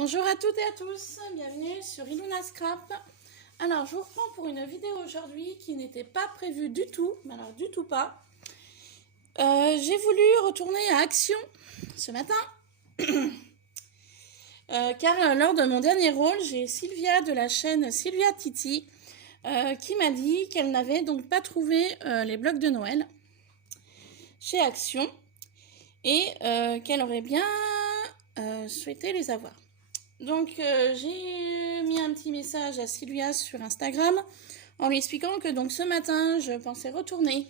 Bonjour à toutes et à tous, bienvenue sur Iluna Scrap. Alors je vous reprends pour une vidéo aujourd'hui qui n'était pas prévue du tout, mais alors du tout pas. J'ai voulu retourner à Action ce matin, car lors de mon dernier rôle, j'ai Sylvia de la chaîne Sylvia Titi qui m'a dit qu'elle n'avait donc pas trouvé les blocs de Noël chez Action et qu'elle aurait bien souhaité les avoir. Donc j'ai mis un petit message à Sylvia sur Instagram en lui expliquant que donc ce matin je pensais retourner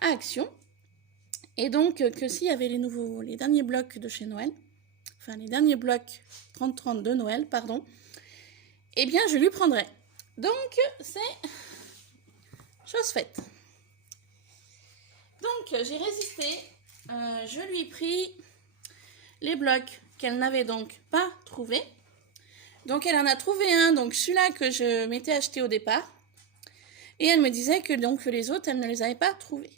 à Action et donc que s'il y avait les derniers blocs de chez Noël, enfin les derniers blocs 30-30 de Noël, pardon, eh bien je lui prendrai. Donc c'est chose faite. Donc j'ai résisté, je lui ai pris les blocs qu'elle n'avait donc pas trouvé. Donc elle en a trouvé un, donc celui-là que je m'étais acheté au départ. Et elle me disait que donc les autres, elle ne les avait pas trouvés.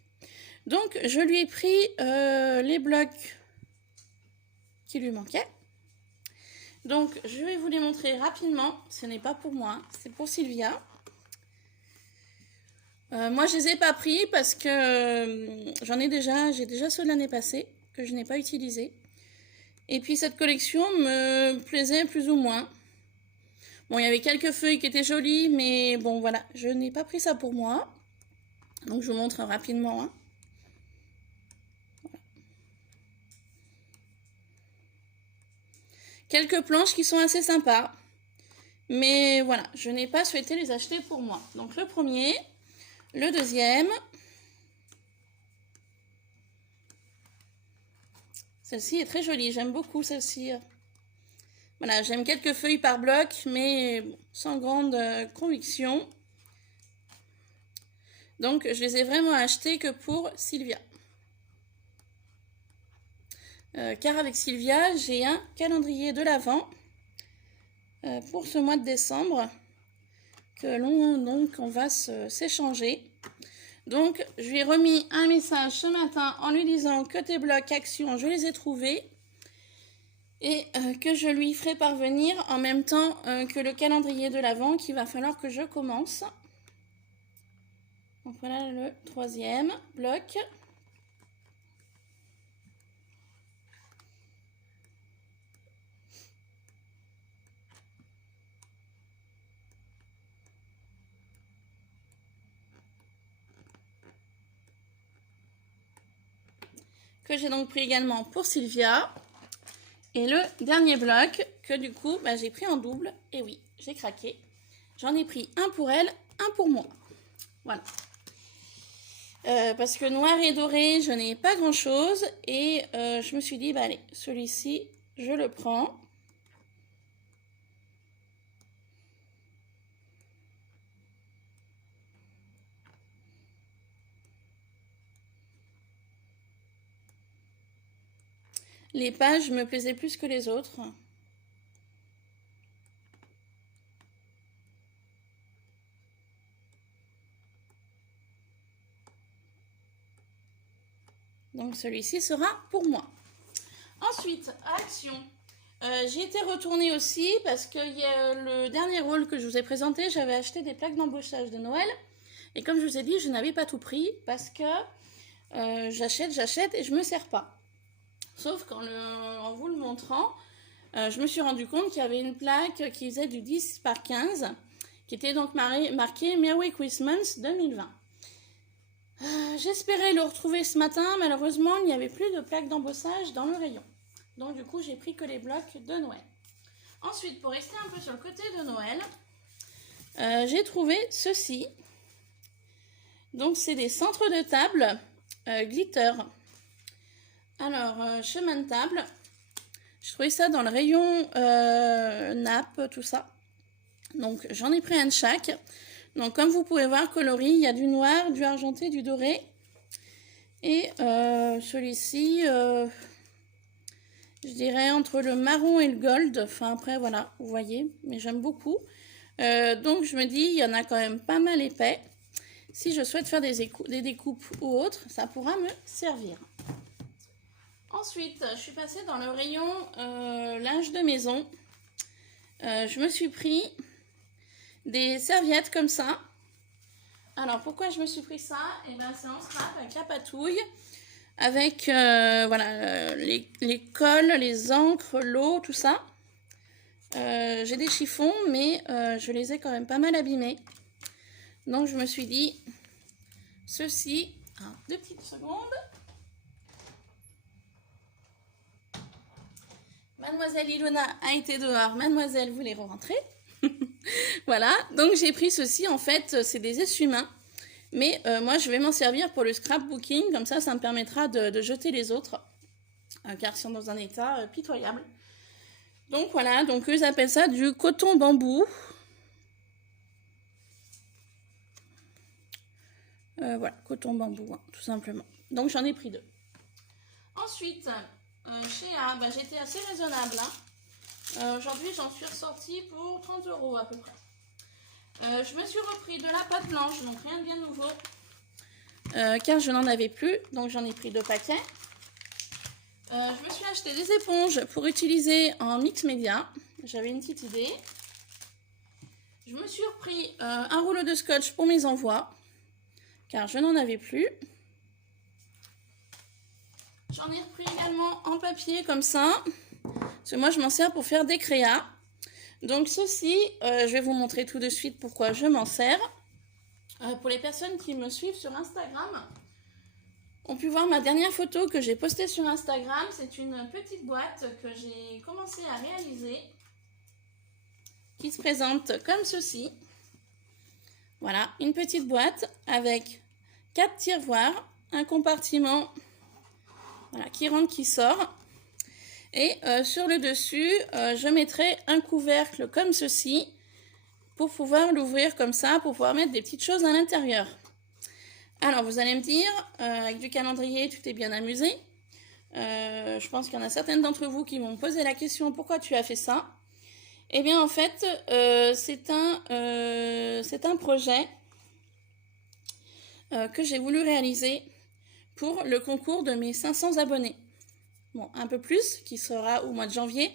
Donc je lui ai pris les blocs qui lui manquaient. Donc je vais vous les montrer rapidement. Ce n'est pas pour moi, c'est pour Sylvia. Moi je les ai pas pris parce que j'ai déjà ceux de l'année passée que je n'ai pas utilisés. Et puis cette collection me plaisait plus ou moins. Bon, il y avait quelques feuilles qui étaient jolies, mais bon, voilà, je n'ai pas pris ça pour moi. Donc, je vous montre rapidement. Hein. Voilà. Quelques planches qui sont assez sympas. Mais voilà, je n'ai pas souhaité les acheter pour moi. Donc, le premier, le deuxième. Celle-ci est très jolie, j'aime beaucoup celle-ci. Voilà, j'aime quelques feuilles par bloc, mais sans grande conviction. Donc, je les ai vraiment achetées que pour Sylvia. Car avec Sylvia, j'ai un calendrier de l'Avent pour ce mois de décembre que on va s'échanger. Donc, je lui ai remis un message ce matin en lui disant que tes blocs Action, je les ai trouvés. Et que je lui ferai parvenir en même temps que le calendrier de l'Avent qu'il va falloir que je commence. Donc voilà le troisième bloc. Que j'ai donc pris également pour Sylvia. Et le dernier bloc que du coup j'ai pris en double. Et oui, j'ai craqué. J'en ai pris un pour elle, un pour moi. Voilà. Parce que noir et doré, je n'ai pas grand chose. Et je me suis dit, allez, celui-ci, je le prends. Les pages me plaisaient plus que les autres. Donc celui-ci sera pour moi. Ensuite, à Action, j'y étais retournée aussi parce que le dernier rôle que je vous ai présenté, j'avais acheté des plaques d'embossage de Noël. Et comme je vous ai dit, je n'avais pas tout pris parce que j'achète et je ne me sers pas. Sauf qu'en vous le montrant, je me suis rendu compte qu'il y avait une plaque qui faisait du 10 par 15, qui était donc marquée Merry Christmas 2020. J'espérais le retrouver ce matin, malheureusement il n'y avait plus de plaques d'embossage dans le rayon. Donc du coup j'ai pris que les blocs de Noël. Ensuite, pour rester un peu sur le côté de Noël, j'ai trouvé ceci. Donc c'est des centres de table glitter. Alors, chemin de table, j'ai trouvé ça dans le rayon nappe, tout ça. Donc j'en ai pris un de chaque. Donc comme vous pouvez voir, coloris, il y a du noir, du argenté, du doré. Et celui-ci, je dirais entre le marron et le gold. Enfin après, voilà, vous voyez, mais j'aime beaucoup. Donc je me dis, il y en a quand même pas mal épais. Si je souhaite faire des découpes ou autres, ça pourra me servir. Ensuite, je suis passée dans le rayon linge de maison. je me suis pris des serviettes comme ça. Alors pourquoi je me suis pris ça? Et bien c'est en scrap avec la patouille, avec voilà, les cols, les encres, l'eau, tout ça. J'ai des chiffons, mais je les ai quand même pas mal abîmés. Donc je me suis dit, ceci, 2 petites secondes. Mademoiselle Ilona a été dehors, mademoiselle voulait rentrer. Voilà, donc j'ai pris ceci, en fait, c'est des essuie-mains. Mais moi, je vais m'en servir pour le scrapbooking, comme ça me permettra de jeter les autres, car ils sont dans un état pitoyable. Donc voilà, donc eux appellent ça du coton bambou. Voilà, coton bambou, hein, tout simplement. Donc j'en ai pris 2. Ensuite, chez A, j'étais assez raisonnable. Hein. Aujourd'hui, j'en suis ressortie pour 30 € à peu près. Je me suis repris de la pâte blanche, donc rien de bien nouveau, car je n'en avais plus, donc j'en ai pris 2 paquets. Je me suis acheté des éponges pour utiliser en mix média, j'avais une petite idée. Je me suis repris un rouleau de scotch pour mes envois, car je n'en avais plus. J'en ai repris également en papier comme ça, parce que moi je m'en sers pour faire des créas. Donc ceci, je vais vous montrer tout de suite pourquoi je m'en sers. Pour les personnes qui me suivent sur Instagram, ont pu voir ma dernière photo que j'ai postée sur Instagram. C'est une petite boîte que j'ai commencé à réaliser, qui se présente comme ceci. Voilà, une petite boîte avec 4 tiroirs, un compartiment voilà, qui rentre, qui sort. Et sur le dessus, je mettrai un couvercle comme ceci pour pouvoir l'ouvrir comme ça, pour pouvoir mettre des petites choses à l'intérieur. Alors, vous allez me dire, avec du calendrier, tu t'es bien amusé. Je pense qu'il y en a certaines d'entre vous qui vont me poser la question, pourquoi tu as fait ça? Eh bien, en fait, c'est un projet que j'ai voulu réaliser pour le concours de mes 500 abonnés. Bon, un peu plus, qui sera au mois de janvier,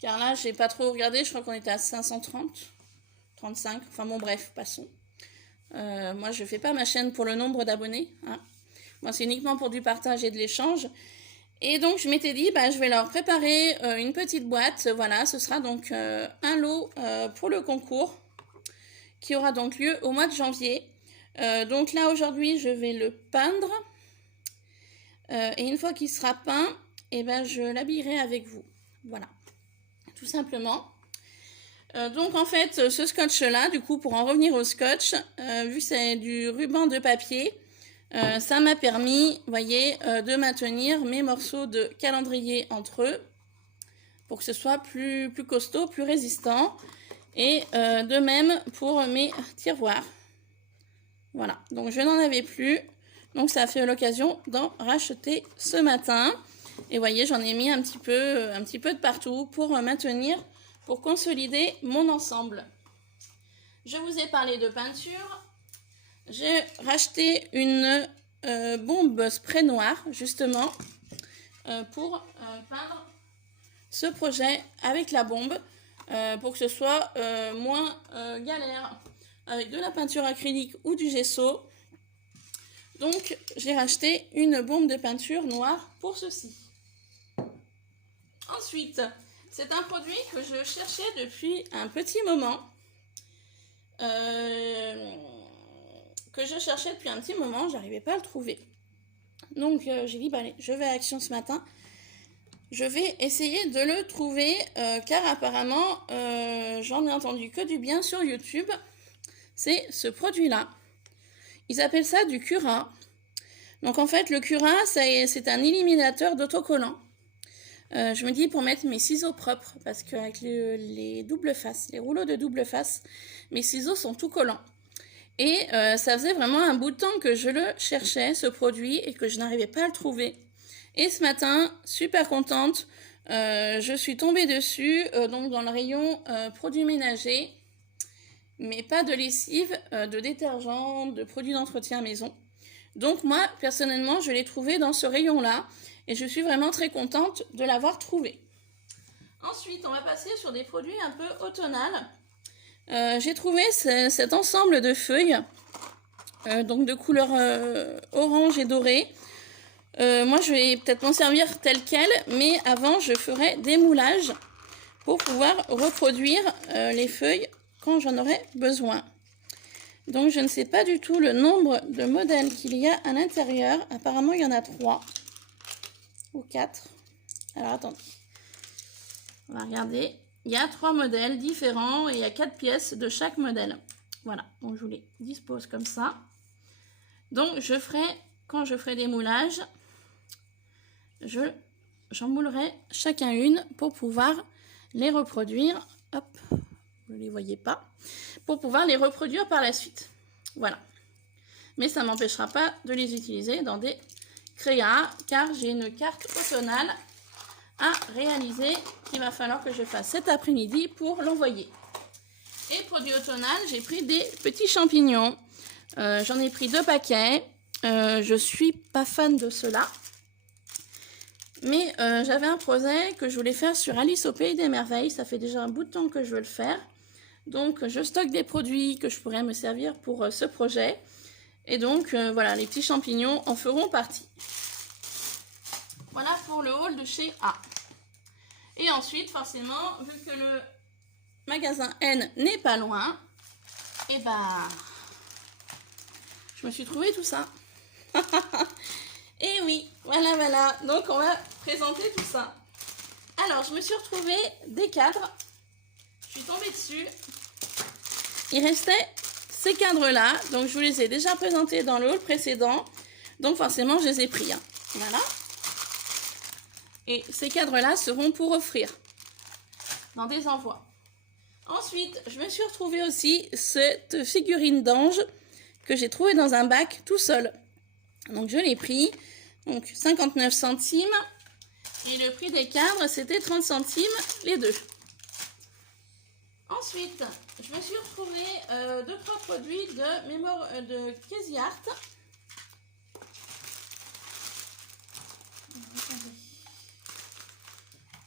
car là, j'ai pas trop regardé, je crois qu'on était à 530, 35, enfin bon, bref, passons. Moi, je fais pas ma chaîne pour le nombre d'abonnés, hein. Moi, c'est uniquement pour du partage et de l'échange. Et donc, je m'étais dit, je vais leur préparer une petite boîte, voilà, ce sera donc un lot pour le concours, qui aura donc lieu au mois de janvier. Donc là, aujourd'hui, je vais le peindre, et une fois qu'il sera peint, et je l'habillerai avec vous. Voilà, tout simplement. Donc en fait, ce scotch-là, du coup, pour en revenir au scotch, vu que c'est du ruban de papier, ça m'a permis, vous voyez, de maintenir mes morceaux de calendrier entre eux, pour que ce soit plus costaud, plus résistant. Et de même pour mes tiroirs. Voilà, donc je n'en avais plus. Donc ça a fait l'occasion d'en racheter ce matin. Et vous voyez, j'en ai mis un petit peu de partout pour maintenir, pour consolider mon ensemble. Je vous ai parlé de peinture. J'ai racheté une bombe spray noir, justement, pour peindre ce projet avec la bombe, pour que ce soit moins galère avec de la peinture acrylique ou du gesso. Donc, j'ai racheté une bombe de peinture noire pour ceci. Ensuite, c'est un produit que je cherchais depuis un petit moment. J'arrivais pas à le trouver. Donc, j'ai dit, allez, je vais à Action ce matin. Je vais essayer de le trouver, car apparemment, j'en ai entendu que du bien sur YouTube. C'est ce produit-là. Ils appellent ça du Cura. Donc, en fait, le Cura, c'est un éliminateur d'autocollants. Je me dis pour mettre mes ciseaux propres, parce qu'avec les doubles faces, les rouleaux de double face, mes ciseaux sont tout collants. Et ça faisait vraiment un bout de temps que je le cherchais, ce produit, et que je n'arrivais pas à le trouver. Et ce matin, super contente, je suis tombée dessus, donc dans le rayon produits ménagers, mais pas de lessive, de détergent, de produits d'entretien maison. Donc moi, personnellement, je l'ai trouvé dans ce rayon-là, et je suis vraiment très contente de l'avoir trouvé. Ensuite, on va passer sur des produits un peu automnales. J'ai trouvé cet ensemble de feuilles, donc de couleur orange et dorée. Moi, je vais peut-être m'en servir tel quel, mais avant, je ferai des moulages pour pouvoir reproduire les feuilles quand j'en aurai besoin. Donc, je ne sais pas du tout le nombre de modèles qu'il y a à l'intérieur. Apparemment, il y en a 3 ou 4. Alors, attendez. On va regarder. Il y a 3 modèles différents et il y a 4 pièces de chaque modèle. Voilà, donc je vous les dispose comme ça. Donc, quand je ferai des moulages, j'en moulerai chacun une pour pouvoir les reproduire. Hop, vous ne les voyez pas. Pour pouvoir les reproduire par la suite. Voilà. Mais ça ne m'empêchera pas de les utiliser dans des créas, car j'ai une carte automnale à réaliser qu'il va falloir que je fasse cet après-midi pour l'envoyer. Et produit automnal, j'ai pris des petits champignons. J'en ai pris 2 paquets. Je suis pas fan de cela. Mais j'avais un projet que je voulais faire sur Alice au Pays des Merveilles. Ça fait déjà un bout de temps que je veux le faire. Donc je stocke des produits que je pourrais me servir pour ce projet. Et donc voilà, les petits champignons en feront partie. Voilà pour le haul de chez A. Et ensuite, forcément, vu que le magasin N n'est pas loin, et ben, je me suis trouvé tout ça. Et oui, voilà. Donc, on va présenter tout ça. Alors, je me suis retrouvé des cadres. Je suis tombée dessus. Il restait ces cadres-là. Donc, je vous les ai déjà présentés dans le haul précédent. Donc, forcément, je les ai pris. Hein. Voilà. Et ces cadres-là seront pour offrir dans des envois. Ensuite, je me suis retrouvée aussi cette figurine d'ange que j'ai trouvée dans un bac tout seul. Donc, je l'ai pris. Donc, 59 centimes. Et le prix des cadres, c'était 30 centimes les deux. Ensuite, je me suis retrouvée 2-3 produits de Crazy Art.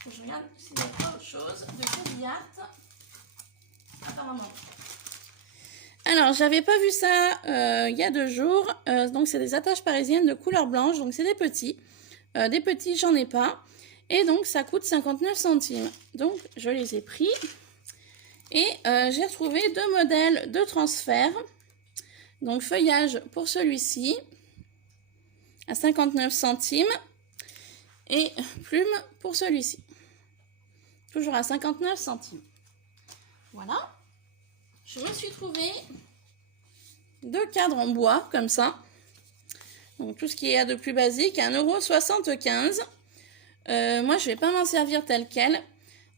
Je regarde s'il n'y a pas autre chose de Crazy Art. Apparemment. Alors, j'avais pas vu ça il y a 2 jours. Donc, c'est des attaches parisiennes de couleur blanche. Donc, c'est des petits. Des petits, j'en ai pas. Et donc, ça coûte 59 centimes. Donc, je les ai pris. Et j'ai retrouvé 2 modèles de transfert. Donc, feuillage pour celui-ci à 59 centimes. Et plume pour celui-ci. Toujours à 59 centimes. Voilà. Je me suis trouvé 2 cadres en bois, comme ça. Donc, tout ce qui est de plus basique, à 1,75 €. Moi, je ne vais pas m'en servir tel quel.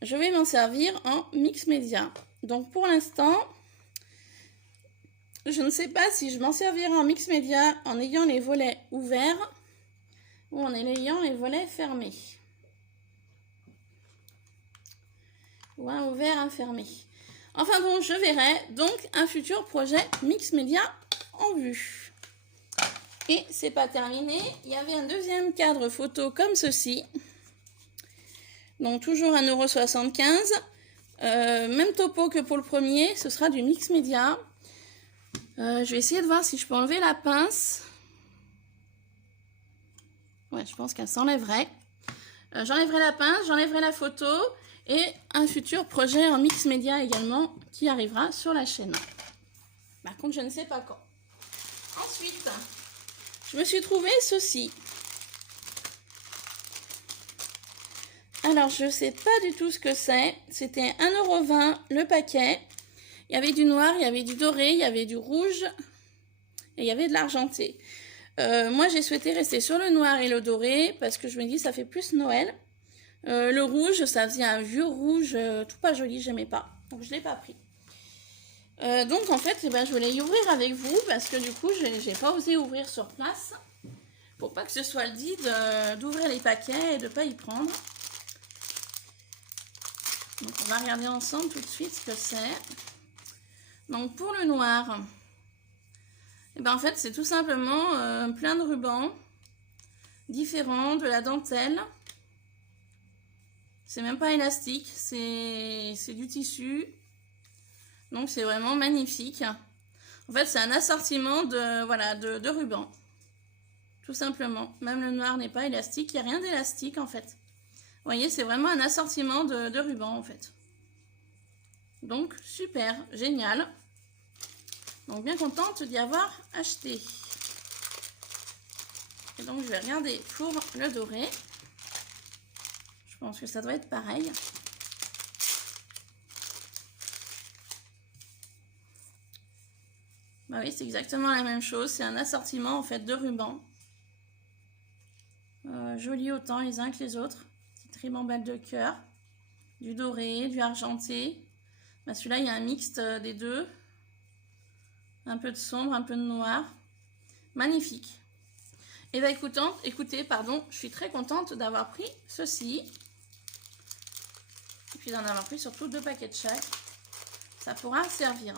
Je vais m'en servir en mix média. Donc, pour l'instant, je ne sais pas si je m'en servirai en mix média en ayant les volets ouverts ou en ayant les volets fermés. Ou un ouvert, un fermé. Enfin bon, je verrai. Donc, un futur projet mix média en vue. Et c'est pas terminé. Il y avait un deuxième cadre photo comme ceci. Donc, toujours 1,75 €. Même topo que pour le premier. Ce sera du mix média. Je vais essayer de voir si je peux enlever la pince. Ouais, je pense qu'elle s'enlèverait. J'enlèverai la pince, j'enlèverai la photo. Et un futur projet en mix média également qui arrivera sur la chaîne. Par contre, je ne sais pas quand. Ensuite, je me suis trouvé ceci. Alors, je ne sais pas du tout ce que c'est. C'était 1,20 € le paquet. Il y avait du noir, il y avait du doré, il y avait du rouge et il y avait de l'argenté. Moi, j'ai souhaité rester sur le noir et le doré parce que je me dis ça fait plus Noël. Le rouge, ça faisait un vieux rouge tout pas joli, j'aimais pas. Donc, je ne l'ai pas pris. Donc, en fait, je voulais y ouvrir avec vous parce que du coup, je n'ai pas osé ouvrir sur place pour pas que ce soit le dit d'ouvrir les paquets et de ne pas y prendre. Donc, on va regarder ensemble tout de suite ce que c'est. Donc, pour le noir, et ben, en fait, c'est tout simplement plein de rubans différents, de la dentelle. C'est même pas élastique, c'est du tissu. Donc c'est vraiment magnifique. En fait, c'est un assortiment de, voilà, de rubans. Tout simplement. Même le noir n'est pas élastique, il n'y a rien d'élastique en fait. Vous voyez, c'est vraiment un assortiment de rubans en fait. Donc super, génial. Donc bien contente d'y avoir acheté. Et donc je vais regarder pour le doré. Je pense que ça doit être pareil. Bah oui, c'est exactement la même chose. C'est un assortiment en fait de rubans. Jolis autant les uns que les autres. Petite ribambelle de cœur. Du doré, du argenté. Bah celui-là, il y a un mixte des deux. Un peu de sombre, un peu de noir. Magnifique. Et bien écoutez, je suis très contente d'avoir pris ceci. Et puis d'en avoir pris surtout 2 paquets de chaque. Ça pourra servir.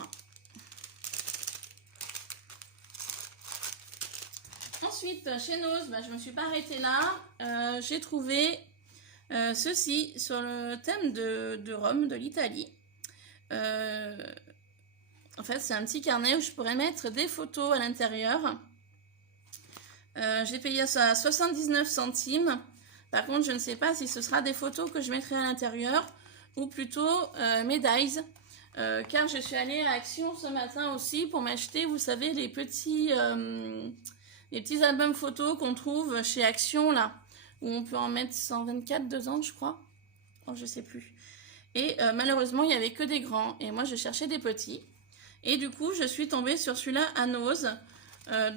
Ensuite, chez Nose, je ne me suis pas arrêtée là. J'ai trouvé ceci sur le thème de Rome, de l'Italie. En fait, c'est un petit carnet où je pourrais mettre des photos à l'intérieur. J'ai payé ça à 79 centimes. Par contre, je ne sais pas si ce sera des photos que je mettrai à l'intérieur ou plutôt mes dies. Car je suis allée à Action ce matin aussi pour m'acheter, vous savez, les petits albums photos qu'on trouve chez Action là, où on peut en mettre 124 dedans, je crois. Oh, je sais plus. Et malheureusement, il n'y avait que des grands. Et moi, je cherchais des petits. Et du coup, je suis tombée sur celui-là à Nose.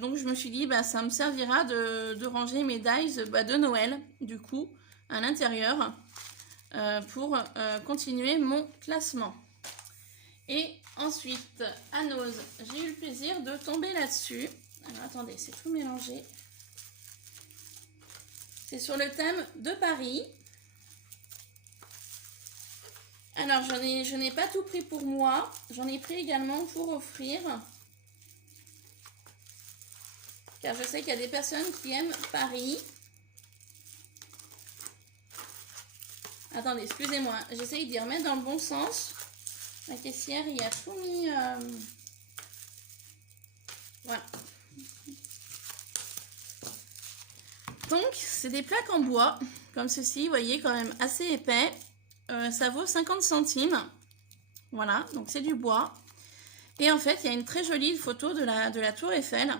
Donc, je me suis dit, ça me servira de ranger mes dies de Noël, du coup, à l'intérieur, pour continuer mon classement. Et ensuite, à Nose, j'ai eu le plaisir de tomber là-dessus. Alors, attendez, c'est tout mélangé. C'est sur le thème de Paris. Alors, je n'ai pas tout pris pour moi. J'en ai pris également pour offrir. Car je sais qu'il y a des personnes qui aiment Paris. Attendez, excusez-moi. J'essaye d'y remettre dans le bon sens. La caissière y a tout mis... Voilà. Donc, c'est des plaques en bois. Comme ceci, vous voyez, quand même assez épais. Ça vaut 50 centimes. Voilà, donc c'est du bois. Et en fait, il y a une très jolie photo de la Tour Eiffel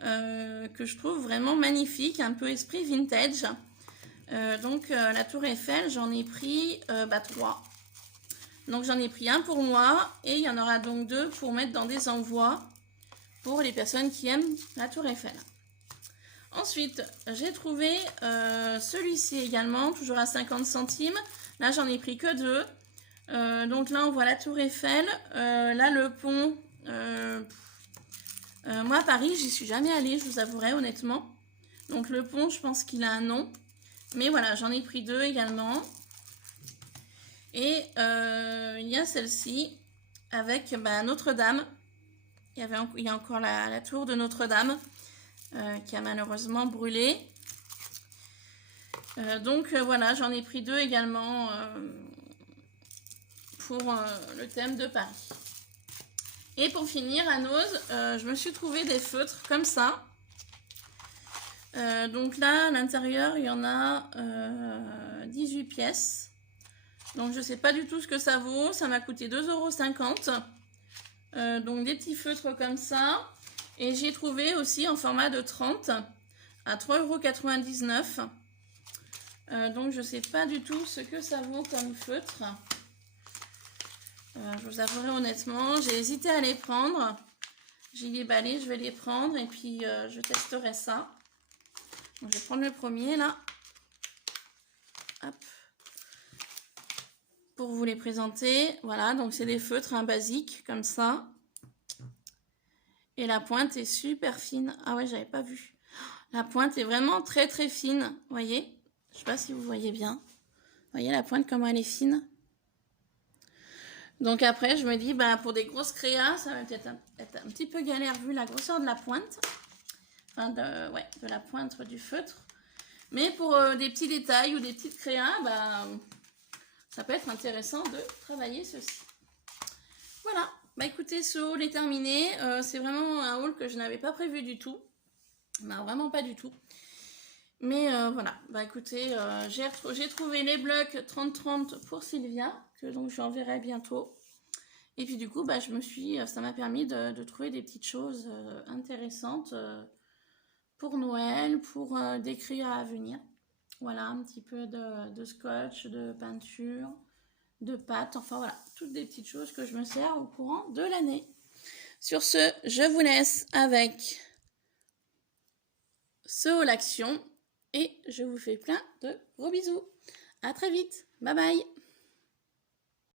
que je trouve vraiment magnifique, un peu esprit vintage. Donc la Tour Eiffel, j'en ai pris 3. Donc j'en ai pris un pour moi et il y en aura donc 2 pour mettre dans des envois pour les personnes qui aiment la Tour Eiffel. Ensuite, j'ai trouvé celui-ci également, toujours à 50 centimes. Là, j'en ai pris que 2. Donc là, on voit la Tour Eiffel. Là, le pont. Moi, à Paris, j'y suis jamais allée, je vous avouerai honnêtement. Donc le pont, je pense qu'il a un nom. Mais voilà, j'en ai pris 2 également. Et il y a celle-ci avec Notre-Dame. Il y a encore la tour de Notre-Dame qui a malheureusement brûlé. Donc voilà, j'en ai pris 2 également pour le thème de Paris. Et pour finir, à Nose, je me suis trouvé des feutres comme ça. Donc là, à l'intérieur, il y en a 18 pièces. Donc je ne sais pas du tout ce que ça vaut. Ça m'a coûté 2,50 €. Donc des petits feutres comme ça. Et j'ai trouvé aussi en format de 30 à 3,99 €. Donc je ne sais pas du tout ce que ça vaut comme feutre. Je vous avouerai honnêtement, j'ai hésité à les prendre. J'ai dit, allez, je vais les prendre et puis je testerai ça. Donc, je vais prendre le premier là. Hop. Pour vous les présenter. Voilà, donc c'est des feutres basiques comme ça. Et la pointe est super fine. Ah ouais, j'avais pas vu. La pointe est vraiment très très fine. Vous voyez? Je sais pas si vous voyez bien. Vous voyez la pointe comment elle est fine? Donc après, je me dis, pour des grosses créas, ça va peut-être être un petit peu galère vu la grosseur de la pointe. Enfin, de la pointe du feutre. Mais pour des petits détails ou des petites créas, ça peut être intéressant de travailler ceci. Voilà, bah écoutez, ce haul est terminé. C'est vraiment un haul que je n'avais pas prévu du tout. Bah, vraiment pas du tout. Mais voilà, bah écoutez, j'ai trouvé les blocs 30-30 pour Sylvia, que donc j'enverrai bientôt. Et puis du coup, bah, ça m'a permis de trouver des petites choses intéressantes pour Noël, pour décrire à venir. Voilà, un petit peu de scotch, de peinture, de pâte, enfin voilà, toutes des petites choses que je me sers au courant de l'année. Sur ce, je vous laisse avec ce haul action et je vous fais plein de gros bisous. À très vite, bye bye.